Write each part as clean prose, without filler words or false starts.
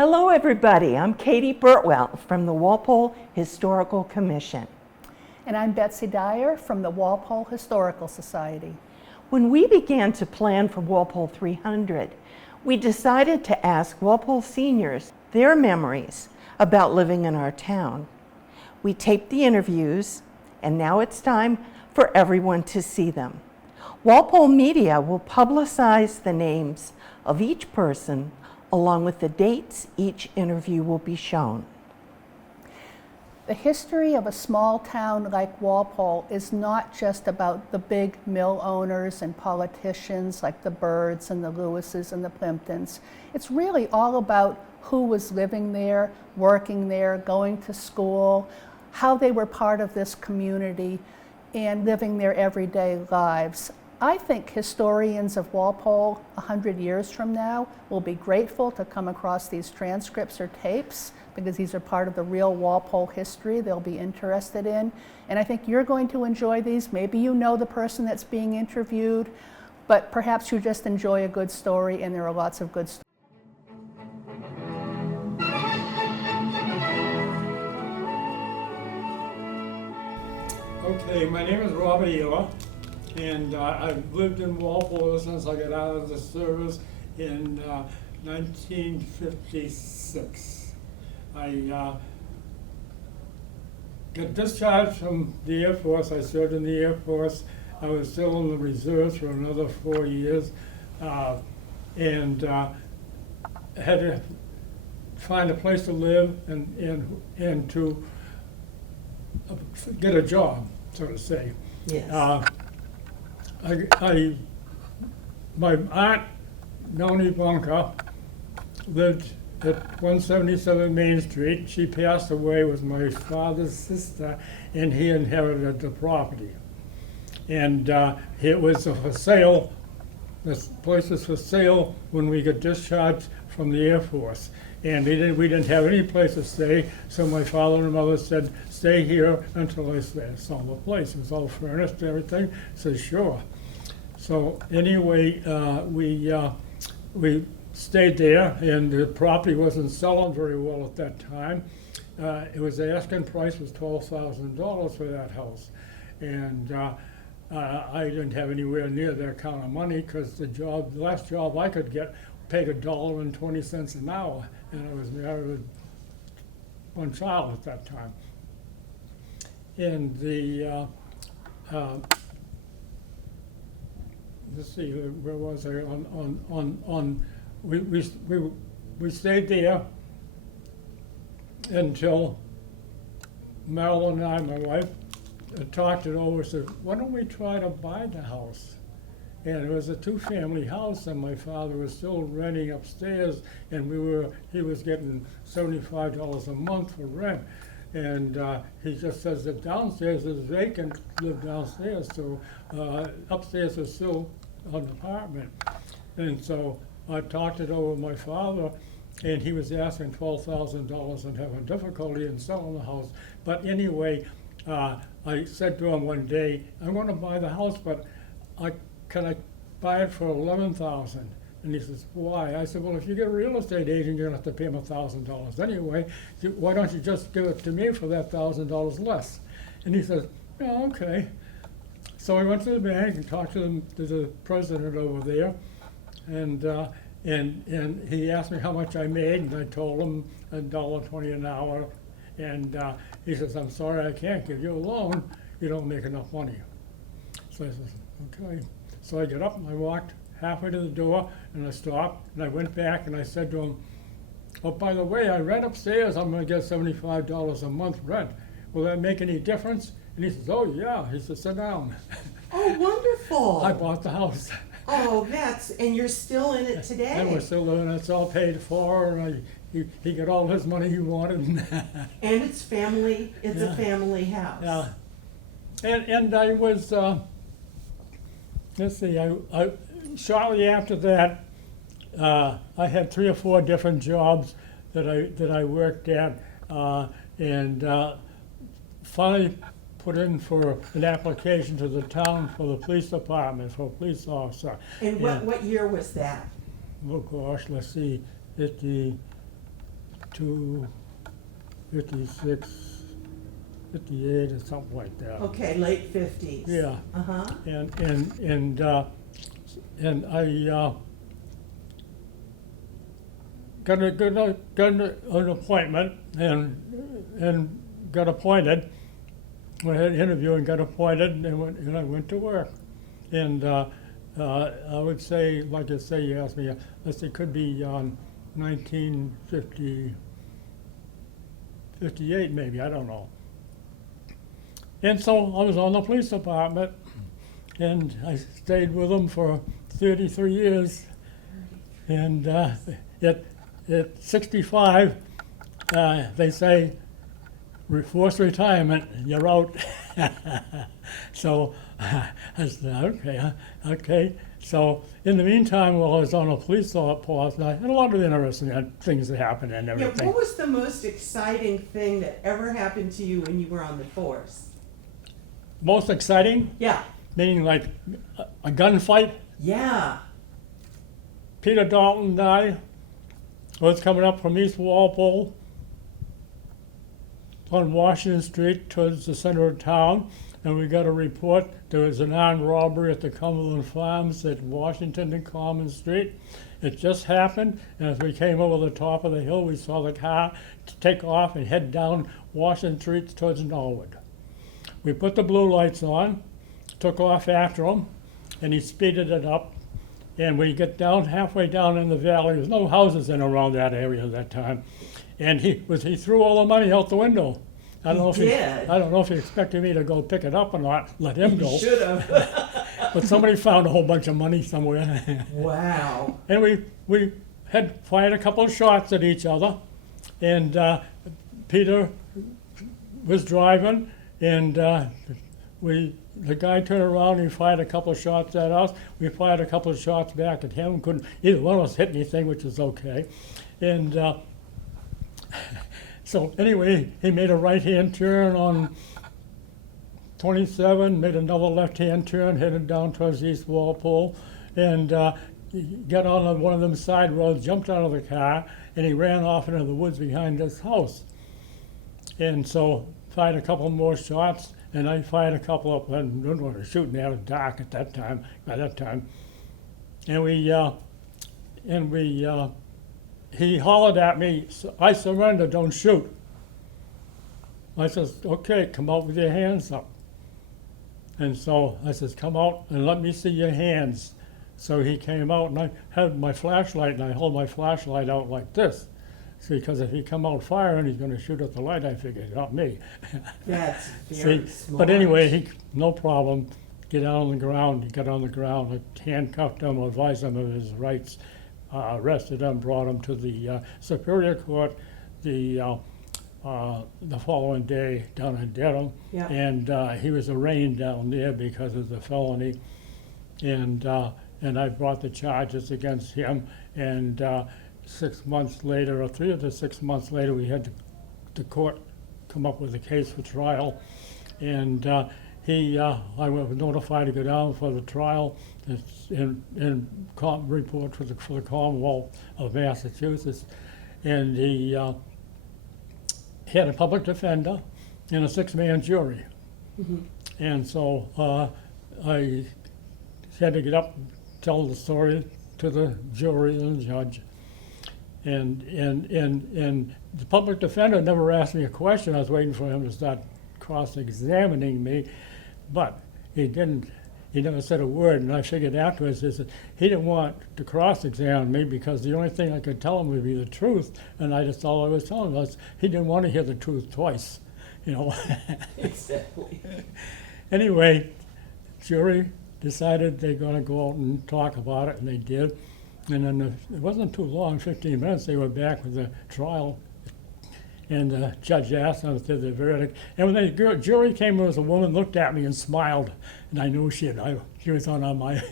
Hello everybody, I'm Katie Burtwell from the Walpole Historical Commission. And I'm Betsy Dyer from the Walpole Historical Society. When we began to plan for Walpole 300, we decided to ask Walpole seniors their memories about living in our town. We taped the interviews, and now it's time for everyone to see them. Walpole Media will publicize the names of each person along with the dates each interview will be shown. The history of a small town like Walpole is not just about the big mill owners and politicians like the Byrds and the Lewises and the Plimptons. It's really all about who was living there, working there, going to school, how they were part of this community and living their everyday lives. I think historians of Walpole 100 years from now will be grateful to come across these transcripts or tapes because these are part of the real Walpole history they'll be interested in. And I think you're going to enjoy these. Maybe you know the person that's being interviewed, but perhaps you just enjoy a good story, and there are lots of good stories. Okay, my name is Robert Eler, and I've lived in Walpole since I got out of the service in 1956. I got discharged from the Air Force. I served in the Air Force. I was still in the reserves for another 4 years, and had to find a place to live and to get a job, so to say. Yes. My aunt, Noni Bunker, lived at 177 Main Street. She passed away with my father's sister, and he inherited the property. And it was for sale. This place was for sale when we got discharged from the Air Force. And we didn't have any place to stay, so my father and mother said, stay here until I sold the place. It was all furnished and everything. I said, sure. So anyway, we stayed there, and the property wasn't selling very well at that time. It was the asking price was $12,000 for that house. And I didn't have anywhere near that kind of money because the last job I could get paid $1.20 an hour, and I was married with one child at that time. And let's see, where was I? We stayed there until Marilyn and I, my wife, talked it over. Said, why don't we try to buy the house? And it was a two-family house, and my father was still renting upstairs, and he was getting $75 a month for rent. And he just says that downstairs is vacant, live downstairs, so upstairs is still an apartment. And so I talked it over with my father, and he was asking $12,000 and having difficulty in selling the house. But anyway, I said to him one day, I'm going to buy the house, but can I buy it for $11,000? And he says, why? I said, well, if you get a real estate agent, you're going to have to pay him $1,000 anyway. Why don't you just give it to me for that $1,000 less? And he says, yeah, okay. So I went to the bank and talked to the president over there, and he asked me how much I made, and I told him $1.20 an hour. And he says, I'm sorry, I can't give you a loan. You don't make enough money. So I said, okay. So I got up and I walked halfway to the door, and I stopped, and I went back and I said to him, oh, by the way, I rent upstairs. I'm going to get $75 a month rent. Will that make any difference? And he says, oh, yeah. He says, sit down. Oh, wonderful. I bought the house. Oh, and you're still in it today. And we're still living. It's all paid for. And he got all his money he wanted. And it's family. It's a family house. Yeah. And I was, let's see, I shortly after that, I had 3 or 4 different jobs that I worked at, and finally put in for an application to the town for the police department, for a police officer. And what year was that? Oh gosh, let's see, to 56, 58 or something like that. Okay, late 50s. Yeah, Uh-huh. and I got an appointment and got appointed. I had an interview and got appointed and I went to work. And I would say, like I say, you asked me, let's say it could be 1950, 58 maybe, I don't know. And so I was on the police department and I stayed with them for 33 years. And at 65, they say, forced retirement, you're out. So I said, okay. So in the meantime, while I was on a police force, I had a lot of interesting things that happened and Yeah, everything. what was the most exciting thing that ever happened to you when you were on the force? Most exciting, Yeah. meaning like a gunfight. Yeah. Peter Dalton and I was coming up from East Walpole on Washington Street towards the center of town, and we got a report there was an armed robbery at the Cumberland Farms at Washington and Common Street. It just happened, and as we came over the top of the hill, we saw the car take off and head down Washington Street towards Norwood. We put the blue lights on, took off after him, and he speeded it up. And we get down, halfway down in the valley, there's no houses in around that area at that time. And he threw all the money out the window. I don't know if he expected me to go pick it up or not, let him go. Should have. But somebody found a whole bunch of money somewhere. Wow. And we had fired a couple of shots at each other. And Peter was driving, and the guy turned around and he fired a couple of shots at us. We fired a couple of shots back at him. Either one of us hit anything, which is okay. And so anyway, he made a right-hand turn on 27, made another left-hand turn, headed down towards East Walpole, and he got on one of them side roads, jumped out of the car, and he ran off into the woods behind his house. And so fired a couple more shots, and I fired a couple up, and we were shooting out of dark at that time, by that time. And he hollered at me, I surrender, don't shoot. I says, okay, come out with your hands up. And so I says, come out and let me see your hands. So he came out, and I had my flashlight, and I held my flashlight out like this. See, because if he come out firing, he's going to shoot at the light, I figured, not me. That's very See, smart. but anyway, no problem. Get out on the ground. He got on the ground. I handcuffed him, advised him of his rights, arrested him, brought him to the Superior Court the following day down in Dedham. Yeah. And he was arraigned down there because of the felony. And I brought the charges against him. And 6 months later, or 3 to 6 months later, we had the court come up with a case for trial. And I was notified to go down for the trial and report for the Commonwealth of Massachusetts. And he had a public defender and a 6-man jury. Mm-hmm. And so I had to get up and tell the story to the jury and the judge. And the public defender never asked me a question. I was waiting for him to start cross-examining me, but he didn't. He never said a word, and I figured afterwards that he didn't want to cross-examine me because the only thing I could tell him would be the truth, and that's all I was telling him was he didn't want to hear the truth twice, you know. Exactly. Anyway, jury decided they're going to go out and talk about it, and they did. And then it wasn't too long, 15 minutes, they were back with the trial. And the judge asked them to the verdict. And when the jury came, there was a woman looked at me and smiled. And I knew she was on my...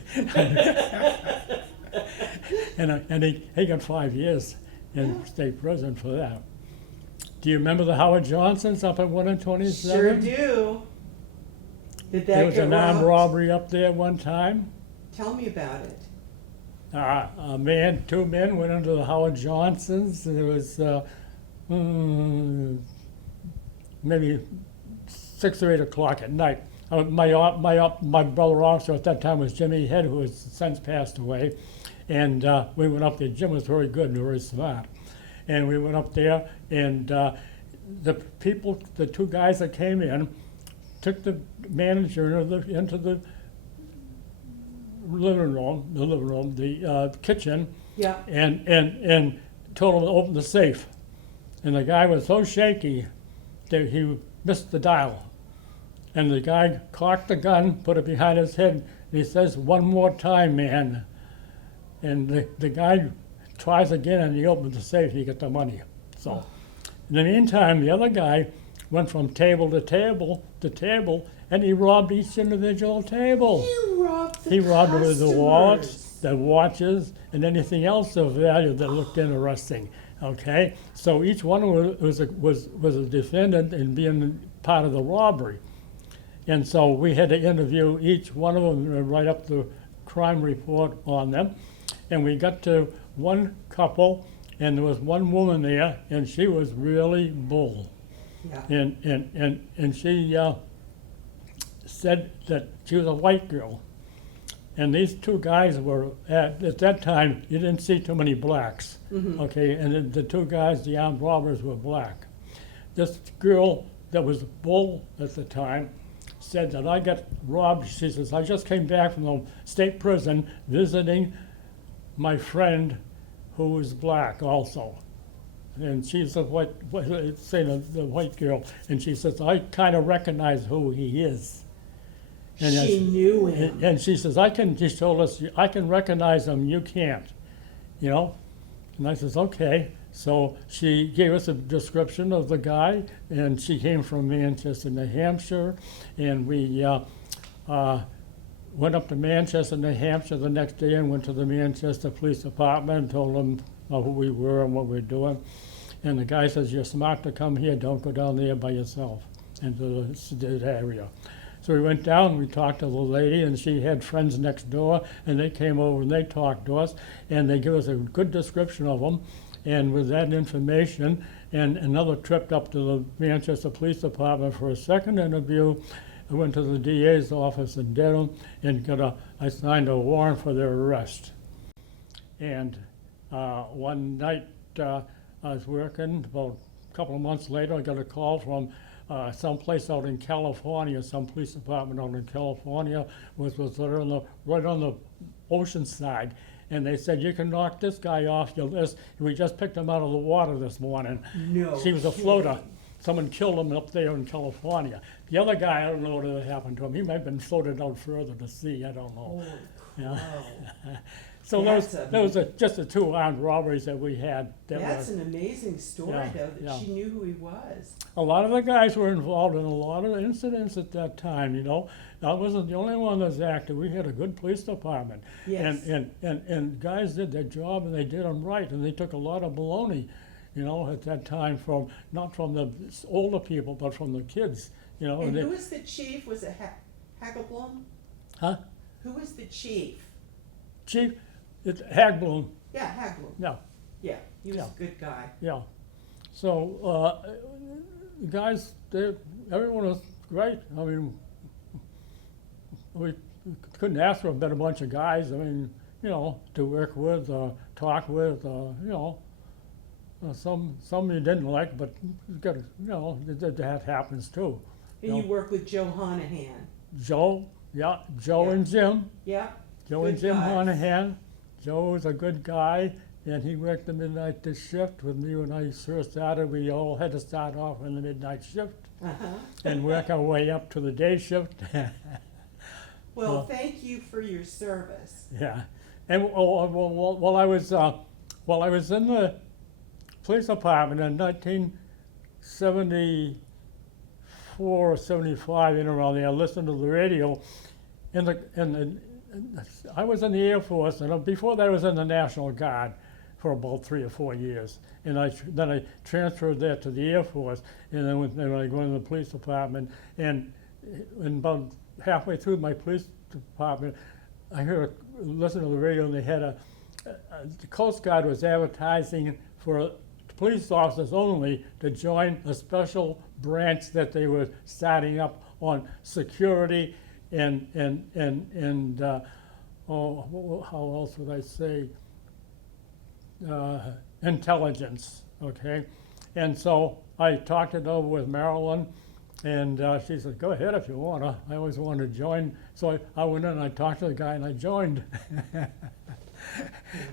and he got 5 years in state prison for that. Do you remember the Howard Johnsons up at 1 and 27? Sure do. Did that There was get an armed robbed? robbery up there one time. Tell me about it. Two men went into the Howard Johnsons, and there was maybe 6 or 8 o'clock at night. My brother officer at that time was Jimmy Head, who has since passed away, and we went up there. Jim was very good and very smart, and we went up there, and the two guys that came in, took the manager into the kitchen, Yeah. and told him to open the safe. And the guy was so shaky that he missed the dial. And the guy cocked the gun, put it behind his head, and he says, "One more time, man." And the guy tries again, and he opens the safe, and he got the money. So, in the meantime, the other guy went from table to table to table, and he robbed each individual table. You robbed the He robbed them with the wallets, customers. the watches, and anything else of value that looked interesting. Okay, so each one was a defendant in being part of the robbery, and so we had to interview each one of them and write up the crime report on them. And we got to one couple, and there was one woman there, and she was really bull. Yeah. And she said that she was a white girl. And these two guys were, at that time, you didn't see too many blacks. Okay, and the two guys, the armed robbers, were black. This girl that was bull at the time said that I got robbed. She says, "I just came back from the state prison visiting my friend who was black also." And she's the white girl, and she says, "I kind of recognize who he is." And She knew him. And she says, she told us, "I can recognize him, you can't," you know? And I says, "Okay." So she gave us a description of the guy, and she came from Manchester, New Hampshire, and we went up to Manchester, New Hampshire the next day and went to the Manchester Police Department and told them who we were and what we're doing. And the guy says, "You're smart to come here, don't go down there by yourself into the area." So we went down, we talked to the lady, and she had friends next door, and they came over and they talked to us, and they gave us a good description of them. And with that information and another trip up to the Manchester Police Department for a second interview, I went to the DA's office in Dedham and I signed a warrant for their arrest. And one night I was working, about a couple of months later, I got a call from someplace out in California, some police department out in California, was right on the ocean side. And they said, "You can knock this guy off your list. We just picked him out of the water this morning." No. He was a kidding. floater. Someone killed him up there in California. The other guy, I don't know what happened to him. He might have been floated out further to sea. I don't know. Holy Yeah. crow. So That's those are just the two armed robberies that we had. That's an amazing story, Yeah, though, that yeah. she knew who he was. A lot of the guys were involved in a lot of incidents at that time, you know. I wasn't the only one that was active. We had a good police department. Yes. And guys did their job and they did them right, and they took a lot of baloney, you know, at that time not from the older people, but from the kids, you know. And they, who was the chief? Was it Hagelblum? huh? Who was the chief? Chief, it's Hagblum, Yeah, Hagelblum. yeah. Yeah, he was Yeah. a good guy. Yeah. So, guys, everyone was great. I mean, we couldn't ask for a better bunch of guys. I mean, you know, to work with, talk with, you know. Some you didn't like, but you got to, you know, that happens too. And you worked with Joe Honahan. Joe, yeah, Joe Yeah. and Jim. Yeah. Joe and Good Jim guys. Honahan. Joe was a good guy, and he worked the midnight shift with me when I first started. We all had to start off in the midnight shift Uh-huh. and work our way up to the day shift. Well, thank you for your service. Yeah, and while I was in the police department in 1974 or 75, in around there, I listened to the radio, and I was in the Air Force, and before that I was in the National Guard for about 3 or 4 years, and then I transferred there to the Air Force, and then when I go into the police department, and about halfway through my police department, I listened to the radio, and they had the Coast Guard was advertising for police officers only to join a special branch that they were starting up on security and how else would I say, intelligence, okay? And so I talked it over with Marilyn, and she said, go ahead if you want to. I always wanted to join. So I went in and I talked to the guy and I joined.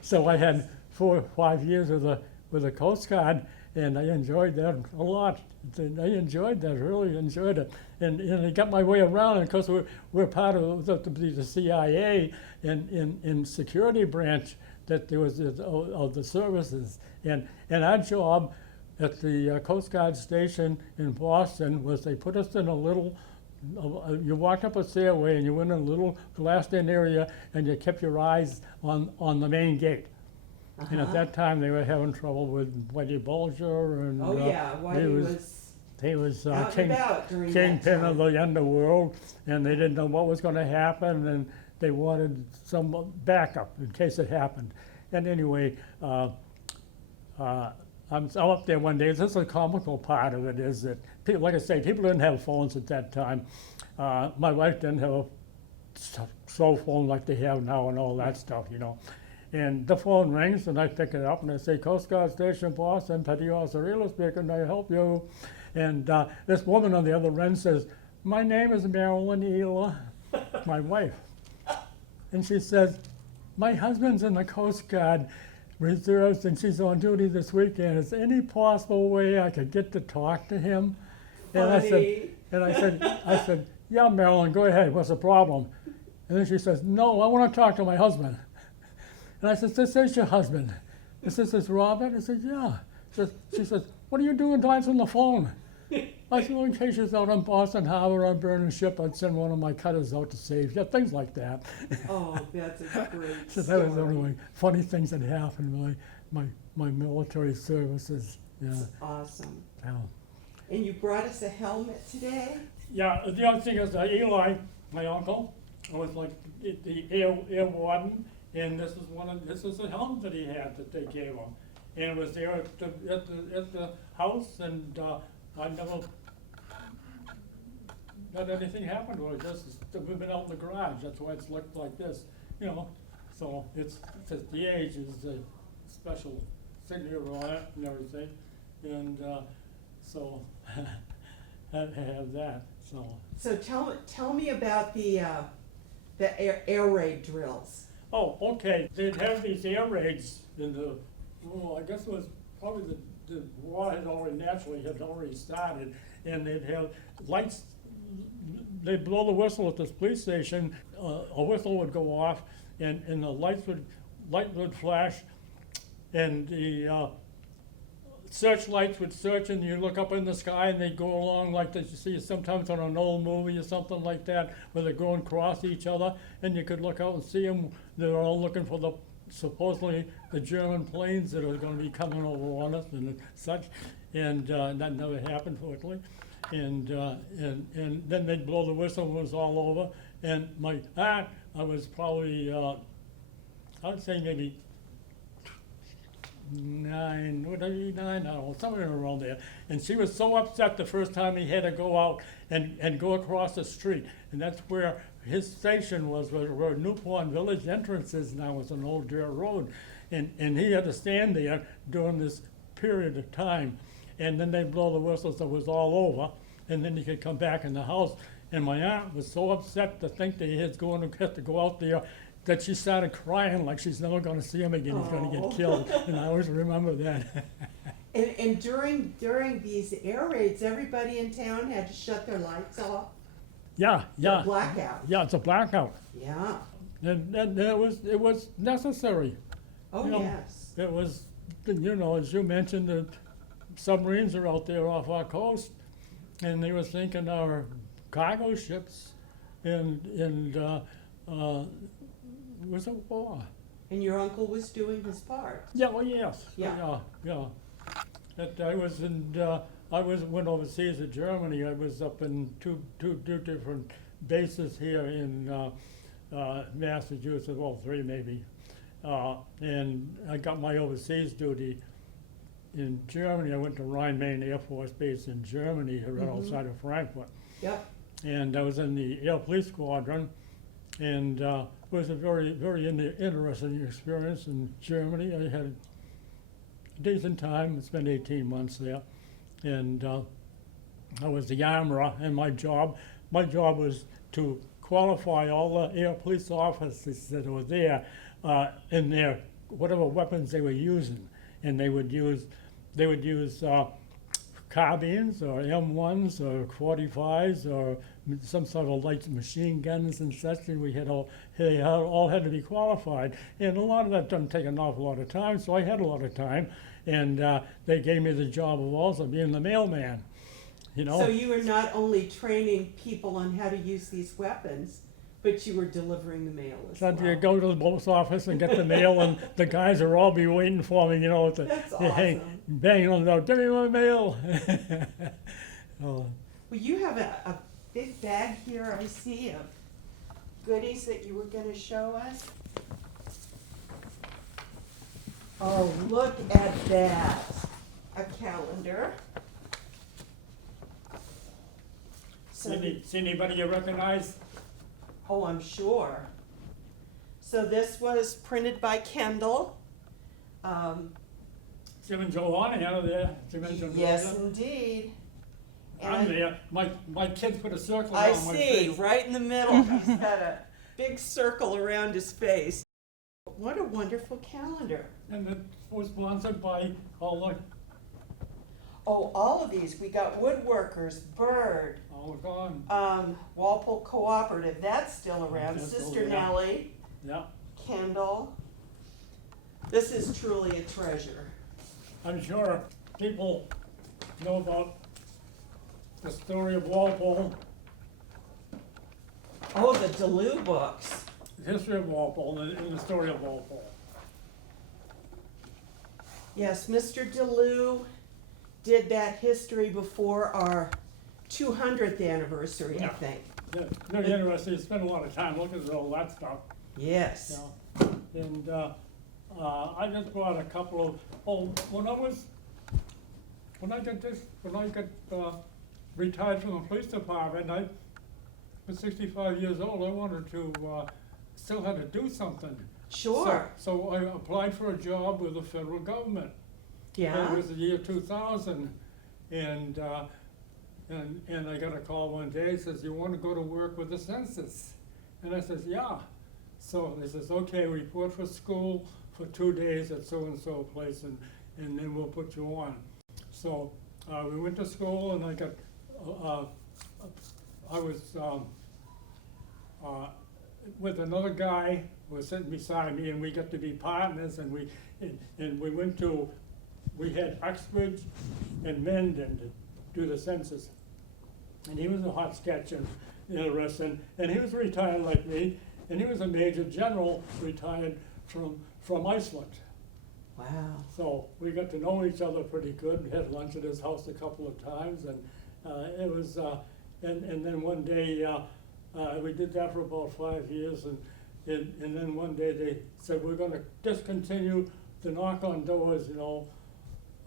So I had 4 or 5 years with the Coast Guard, and I enjoyed that a lot. I enjoyed that, really enjoyed it. And I got my way around, and of course we're part of the CIA in security branch that there was of the services. And our job at the Coast Guard station in Boston was they put us in a little, you walked up a stairway and you went in a little glassed-in area and you kept your eyes on the main gate. And at that time, they were having trouble with Whitey Bulger, and Whitey he was out and about during that kingpin of time. the underworld, and they didn't know what was going to happen, and they wanted some backup in case it happened. And anyway, I'm up there one day. This is the comical part of it is that, people, like I say, people didn't have phones at that time. My wife didn't have a cell phone like they have now and all that stuff, you know. And the phone rings, and I pick it up, and I say, Coast Guard Station, Boston, Petty Officer speaking, may I help you? And this woman on the other end says, my name is Marilyn Eela, my wife. And she says, my husband's in the Coast Guard Reserves, and she's on duty this weekend. Is there any possible way I could get to talk to him? And I said, yeah, Marilyn, go ahead, what's the problem? And then she says, no, I want to talk to my husband. And I said, this is your husband. This is Robert? I said, yeah. She says, what are you doing answering the phone? I said, well, in case you're out on Boston Harbor on burning ship, I'd send one of my cutters out to save you, things like that. Oh, that's a great So that was the only funny things that happened in my military services. Yeah. That's awesome. Yeah. And you brought us a helmet today? Yeah, the other thing is Eli, my uncle, was like the air warden, and this is the helmet that he had that they gave him, and it was there at the house, and I never had anything happen to it. We've been out in the garage. That's why it's looked like this, you know. So it's the age is a special signature on it and everything, and so I have that. So tell me about the air raid drills. Oh, okay. They'd have these air raids in the, I guess it was probably the war had already started, and they'd have lights. They'd blow the whistle at this police station. A whistle would go off, and the light would flash, and the searchlights would search, and you look up in the sky, and they'd go along like that you see sometimes on an old movie or something like that, where they're going across each other, and you could look out and see them. They're all looking for supposedly the German planes that are going to be coming over on us and such, and that never happened, fortunately. And then they'd blow the whistle, and it was all over. And I was probably, I would say maybe 9, I don't know, somewhere around there. And she was so upset the first time he had to go out and go across the street. And that's where his station was, where Newport Village entrance is now. It's an old dirt road. And he had to stand there during this period of time. And then they'd blow the whistle so it was all over. And then he could come back in the house. And my aunt was so upset to think that he had to go out there that she started crying like she's never going to see him again. He's going to get killed. And I always remember that. And during these air raids, everybody in town had to shut their lights off. Yeah. Blackout. Yeah, it's a blackout. Yeah. And it was necessary. Oh, You know, yes. It was, as you mentioned, the submarines are out there off our coast, and they were sinking our cargo ships, and it was a war. And your uncle was doing his part. Yeah, well, yes. Yeah. Yeah. I went overseas to Germany. I was up in two different bases here in Massachusetts, well, 3 maybe. And I got my overseas duty in Germany. I went to Rhine-Main Air Force Base in Germany, right outside of Frankfurt. Yep. And I was in the Air Police Squadron, and it was a very, very interesting experience in Germany. I had a decent time. I spent 18 months there, and I was the armorer. And my job was to qualify all the air police officers that were there in their whatever weapons they were using, and they would use carbines or M1s or 45s or some sort of light machine guns and such, and they all had to be qualified. And a lot of that doesn't take an awful lot of time, so I had a lot of time, and they gave me the job of also being the mailman. So you were not only training people on how to use these weapons, but you were delivering the mail as So well. you go to the post office and get the mail, and the guys will all be waiting for me, That's banging on the door, give me my mail. Oh, Well, you have a big bag here, I see, of goodies that you were going to show us. Oh, look at that. A calendar. So, see anybody you recognize? oh, I'm sure. So this was printed by Kendall. Jim and Joanne out of there. Jim and Joanne. Yes, indeed. And I'm there. My kids put a circle I around my see, face. right in the middle. He's got a big circle around his face. What a wonderful calendar. And it was sponsored by all Oh, all of these. We got Woodworkers, Bird, gone. Walpole Cooperative. That's still around. That's still Sister around. Nellie, Yeah. Kendall. This is truly a treasure. I'm sure people know about the story of Walpole, Oh, the Delu books. the history of Walpole, and the story of Walpole. Yes, Mr. Delu did that history before our 200th anniversary, I Yeah. think. They're very interesting. You spend a lot of time looking at all that stuff. Yes. And I just brought a couple of, when I got retired from the police department, I was 65 years old. I wanted to, still had to do something. Sure. So I applied for a job with the federal government. And Yeah. it was the year 2000, and I got a call one day. It says, "You want to go to work with the census?" And I says, "Yeah." So they says, "Okay, report for school for 2 days at so and so place, and then we'll put you on." So we went to school, and I got I was with another guy who was sitting beside me, and we got to be partners, and we had Uxbridge and Mendon to do the census. And he was a hot sketch and interesting, and he was retired like me, and he was a major general retired from Iceland. Wow. So we got to know each other pretty good. We had lunch at his house a couple of times, and it was, and then one day, we did that for about 5 years, and then one day they said, "We're gonna discontinue the knock on doors,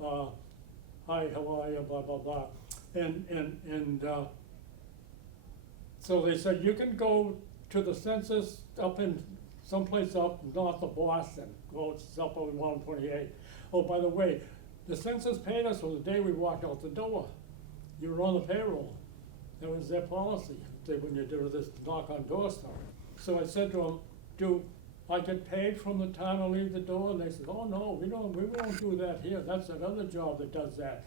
hi, how are you, blah, blah, blah." And so they said, "You can go to the census up in someplace up north of Boston." Well, it's up on 128. Oh, by the way, the census paid us for the day we walked out the door. You were on the payroll. That was their policy, when you do this knock on door stuff. So I said to them, "Do I get paid from the time I leave the door?" And they said, "Oh, no, we won't do that here. That's another job that does that."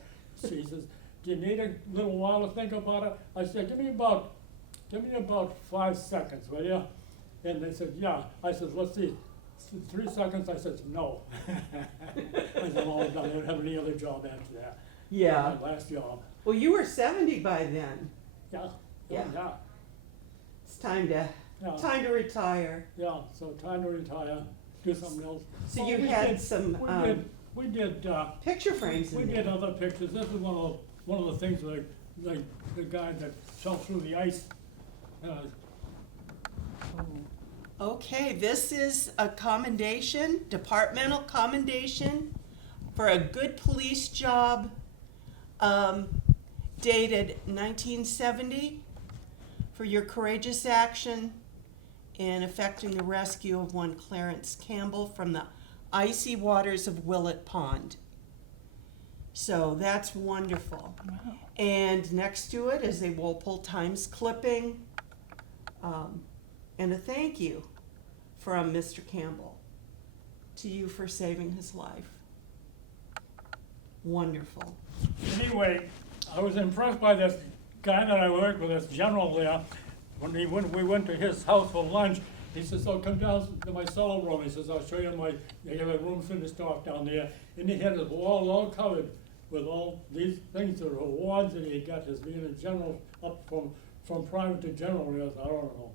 She says, "Do you need a little while to think about it?" I said, give me about 5 seconds, will you?" And they said, "Yeah." I said, "Let's see, 3 seconds." I said, "No." I said, "Well, I don't have any other job after that." Yeah. My last job. Well, you were 70 by then. Yeah. Yeah. Yeah. It's time to retire. Yeah. So time to retire, do something else. So Oh, you we had did- some We did. picture frames We in did there. other pictures. This is one of the things like the guy that fell through the ice. Okay, this is a commendation, departmental commendation for a good police job, dated 1970, for your courageous action in effecting the rescue of one Clarence Campbell from the icy waters of Willett Pond. So that's wonderful. Wow. And next to it is a Walpole Times clipping, and a thank you from Mr. Campbell to you for saving his life. Wonderful. Anyway, I was impressed by this guy that I worked with, this general there. When we went to his house for lunch, he says, "Oh, come down to my cellar room." He says, "I'll show you they have a room finished off down there." And he had his wall all covered with all these things, that are awards that he got as being a general, up from private to general, yes, I don't know.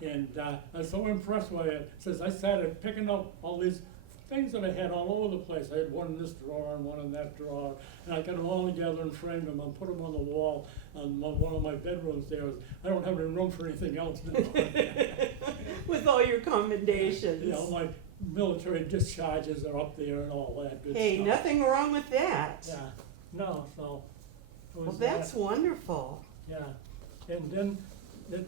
And I was so impressed by it. Says I started picking up all these things that I had all over the place. I had one in this drawer and one in that drawer, and I got them all together and framed them and put them on the wall on one of my bedrooms there. I don't have any room for anything else now. With all your commendations. You know, my military discharges are up there and all that good Hey, stuff. nothing wrong with that. Yeah, no, so. it was Well, that's that. wonderful. Yeah, and then, this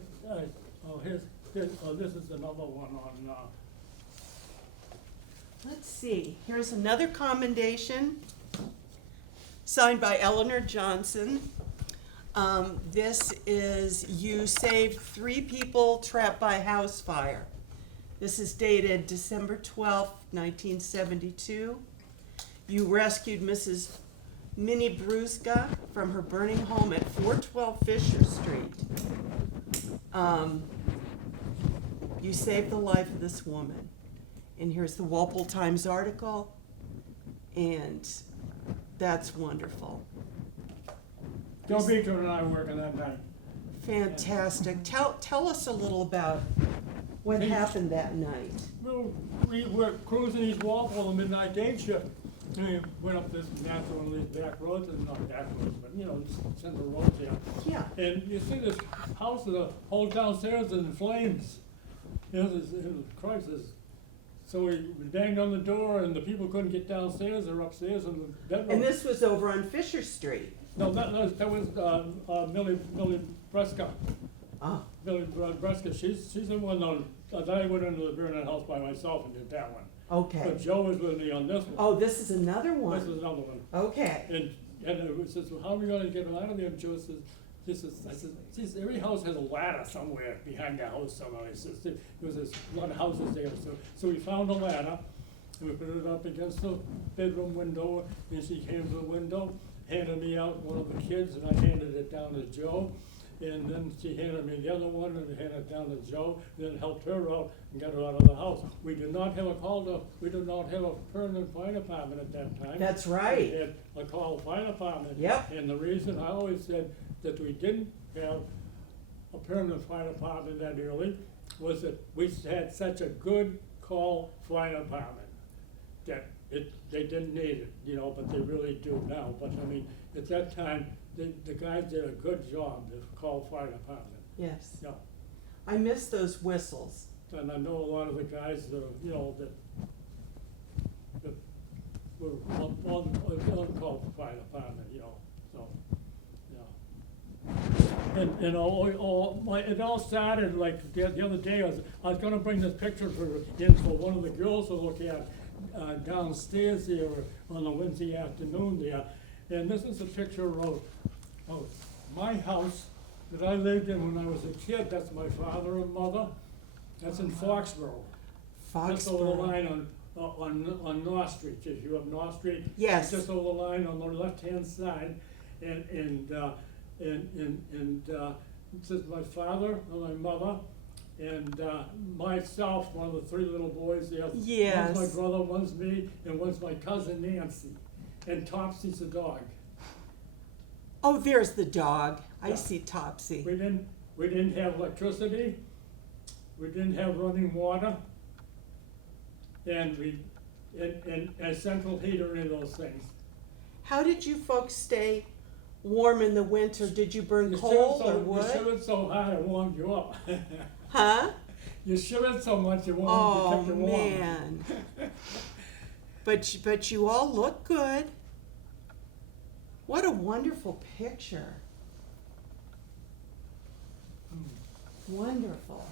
is another one on, Let's see, here's another commendation signed by Eleanor Johnson. This is, you saved 3 people trapped by house fire. This is dated December 12th, 1972. You rescued Mrs. Minnie Brusca from her burning home at 412 Fisher Street. You saved the life of this woman. And here's the Walpole Times article, and that's wonderful. Joe Beaton and I were working that night. Fantastic. Tell us a little about what happened that night. Well, we were cruising East Walpole on the midnight day shift. And we went up this natural and these back roads, and not back roads, but just central roads there. Yeah. And you see this house, the whole downstairs is in flames. This crisis. So we banged on the door, and the people couldn't get downstairs. They're upstairs in the bedroom. And this was over on Fisher Street. No, that was Millie Brusca. Ah, Millie Brusca. She's the one that I went into the burning house by myself and did that one. okay. But Joe was with me on this one. Oh, this is another This one. is another one. Okay. And it says, "Well, how are we going to get them out of there?" And Joe says, I said, "Geez, every house has a ladder somewhere behind the house somewhere." He says, "There was a lot of houses there." So we found a ladder, and we put it up against the bedroom window, and she came to the window, handed me out one of the kids, and I handed it down to Joe. And then she handed me the other one, and I handed it down to Joe, and then helped her out and got her out of the house. We did not have we did not have a permanent fire department at that time. That's right. We had a call fire department. Yep. And the reason I always said that we didn't have a permanent fire department that early was that we had such a good call fire department that they didn't need it, but they really do now. But I mean, at that time, the guys did a good job, the call fire department. Yes. Yeah. I miss those whistles. And I know a lot of the guys that were on call fire department, so, yeah. And it all started like the other day. I was gonna bring this picture for one of the girls to look at downstairs there on a Wednesday afternoon there. And this is a picture of my house that I lived in when I was a kid. That's my father and mother. That's in Foxborough. That's over the Foxborough. line on North Street. If you have North Street, Yes. it's just over the line on the left-hand side, and it says my father and my mother, and myself, one of the 3 little boys there. Yes. One's my brother, one's me, and one's my cousin Nancy, and Topsy's the dog. Oh, there's the dog. I Yeah. see Topsy. We didn't have electricity, we didn't have running water, and central heat or any of those things. How did you folks stay warm in the winter? Did you burn You coal or shivered You wood? shivered so hard it warmed you up. Huh? You shivered so much it Oh, kept you warm. man. But you all look good. What a wonderful picture. Wonderful.